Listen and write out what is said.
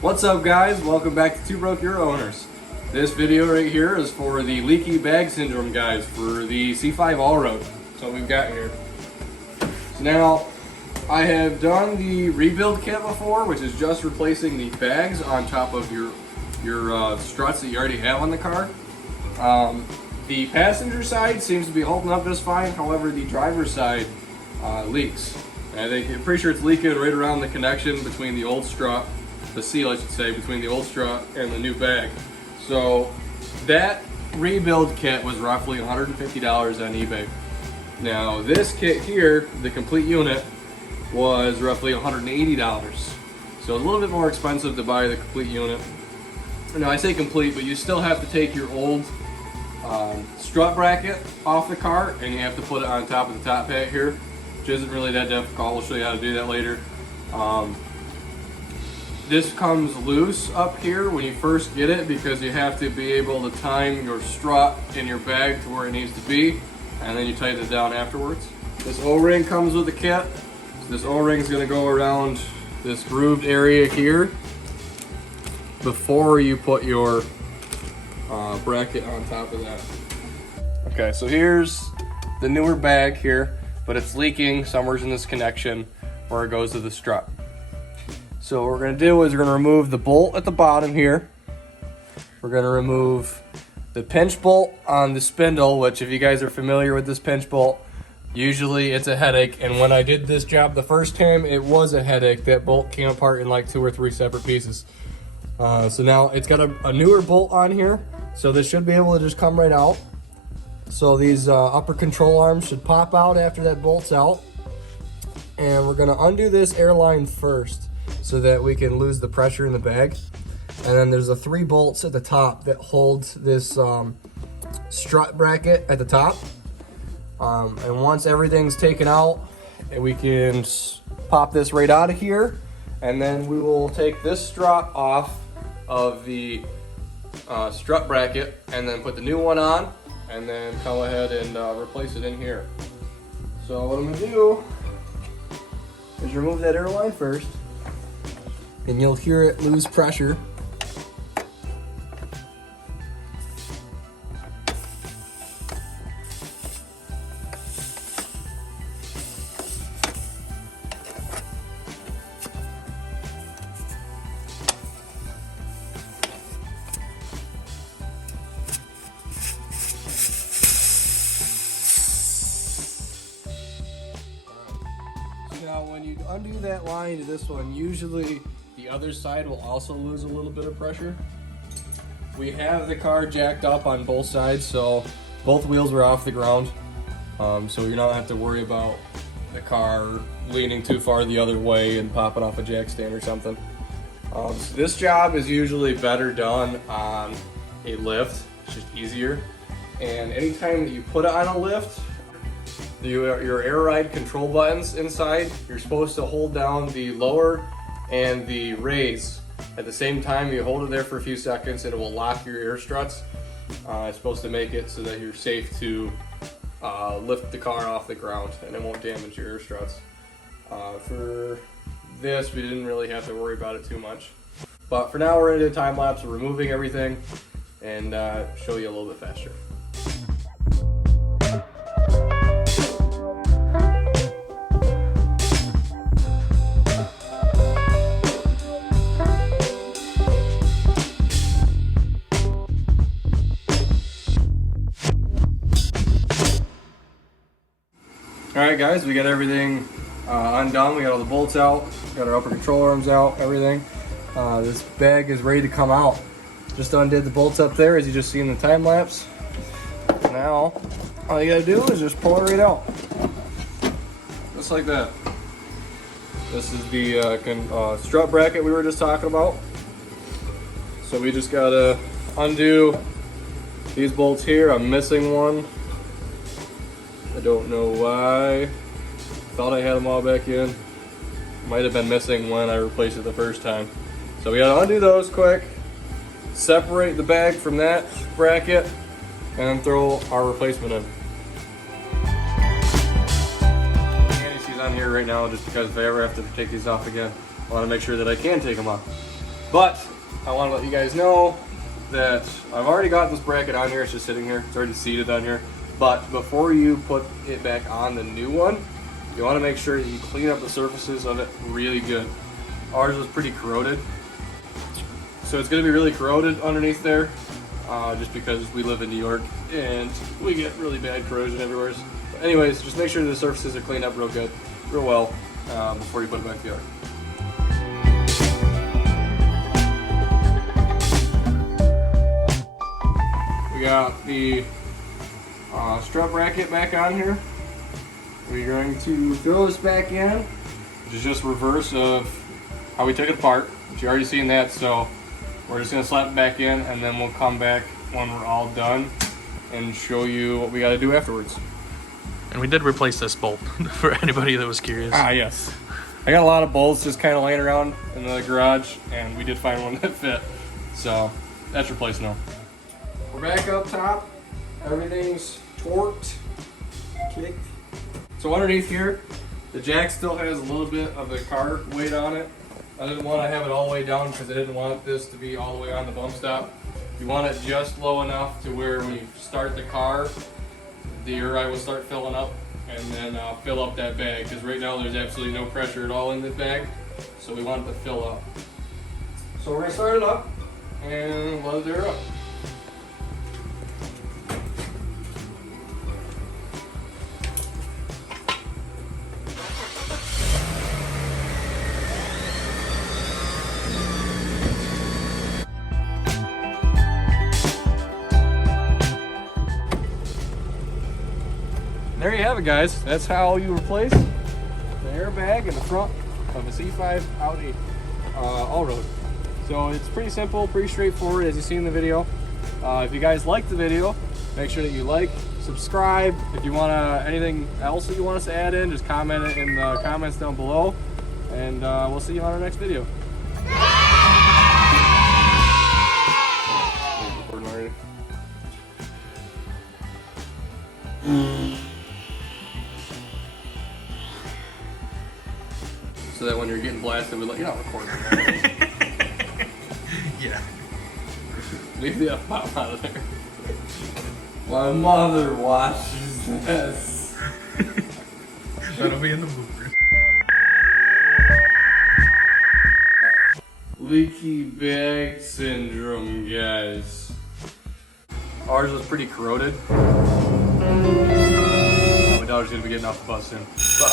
What's up guys, welcome back to Two Broke Your Owners. This video right here is for the leaky bag syndrome guys for the C5 Allroad. That's what we've got here. So now, I have done the rebuild kit before, which is just replacing the bags on top of your struts that you already have on the car. The passenger side seems to be holding up just fine, however the driver's side leaks. And I'm pretty sure it's leaking right around the connection between the old strut, the seal I should say, between the old strut and the new bag. So that rebuild kit was roughly $150 on eBay. Now this kit here, the complete unit, was roughly $180. So it's a little bit more expensive to buy the complete unit. Now I say complete, but you still have to take your old strut bracket off the car and you have to put it on top of the top hat here, which isn't really that difficult. We'll show you how to do that later. This comes loose up here when you first get it because you have to be able to time your strut in your bag to where it needs to be, and then you tighten it down afterwards. This O-ring comes with the kit. So this O-ring is going to go around this grooved area here before you put your bracket on top of that. Okay, so here's the newer bag here, but it's leaking somewhere in this connection where it goes to the strut. So what we're going to do is we're going to remove the bolt at the bottom here. We're going to remove the pinch bolt on the spindle, which if you guys are familiar with this pinch bolt, usually it's a headache. And when I did this job the first time, it was a headache. That bolt came apart in like 2 or 3 separate pieces. So now it's got a newer bolt on here. So this should be able to just come right out. So these upper control arms should pop out after that bolt's out. And we're going to undo this airline first, so that we can lose the pressure in the bag. And then there's the 3 bolts at the top that holds this strut bracket at the top. And once everything's taken out, we can pop this right out of here. And then we will take this strut off of the strut bracket and then put the new one on and then go ahead and replace it in here. So what I'm gonna do is remove that airline first, and you'll hear it lose pressure. Now when you undo that line to this one, usually the other side will also lose a little bit of pressure. We have the car jacked up on both sides, so both wheels were off the ground. So you don't have to worry about the car leaning too far the other way and popping off a jack stand or something. So this job is usually better done on a lift. It's just easier. And anytime that you put it on a lift, your air ride control buttons inside, you're supposed to hold down the lower and the raise at the same time. You hold it there for a few seconds and it will lock your air struts. It's supposed to make it so that you're safe to lift the car off the ground and it won't damage your air struts. For this, we didn't really have to worry about it too much. But for now, we're going to do a time lapse of removing everything and show you a little bit faster. Alright guys, we got everything undone. We got all the bolts out, got our upper control arms out, everything. This bag is ready to come out. Just undid the bolts up there as you just see in the time lapse. Now, all you gotta do is just pull it right out. Just like that. This is the strut bracket we were just talking about. So we just gotta undo these bolts here. I'm missing one. I don't know why. Thought I had them all back in. Might have been missing when I replaced it the first time. So we gotta undo those quick, separate the bag from that bracket, and then throw our replacement in. on here right now just because if I ever have to take these off again, I want to make sure that I can take them off. But I want to let you guys know that I've already got this bracket on here. It's just sitting here. It's already seated on here. But before you put it back on the new one, you want to make sure that you clean up the surfaces of it really good. Ours was pretty corroded, so it's going to be really corroded underneath there, just because we live in New York and we get really bad corrosion everywhere. But anyways, just make sure the surfaces are cleaned up real good, real well, before you put it back together. We got the strut bracket back on here. We're going to throw this back in, which is just reverse of how we took it apart, but you already seen that, so we're just going to slap it back in, and then we'll come back when we're all done and show you what we got to do afterwards. And we did replace this bolt for anybody that was curious. Ah, yes. I got a lot of bolts just kind of laying around in the garage, and we did find one that fit, so that's replaced now. We're back up top. Everything's torqued, kicked. So underneath here, the jack still has a little bit of the car weight on it. I didn't want to have it all the way down because I didn't want this to be all the way on the bump stop. You want it just low enough to where when you start the car, the air eye will start filling up, and then fill up that bag, because right now there's absolutely no pressure at all in this bag, so we want it to fill up. So we're going to start it up and let it air up. There you have it, guys. That's how you replace the airbag in the front of a C5 Audi allroad. So it's pretty simple, pretty straightforward, as you see in the video. If you guys like the video, make sure that you like, subscribe. If you want anything else that you want us to add in, just comment it in the comments down below, and we'll see you on our next video. So that when you're getting blasted, we're like, you're not recording. Yeah. Leave the F-bomb out of there. My mother watches this. That'll be in the bloopers. Leaky bag syndrome, guys. Ours was pretty corroded. My daughter's gonna be getting off the bus soon. But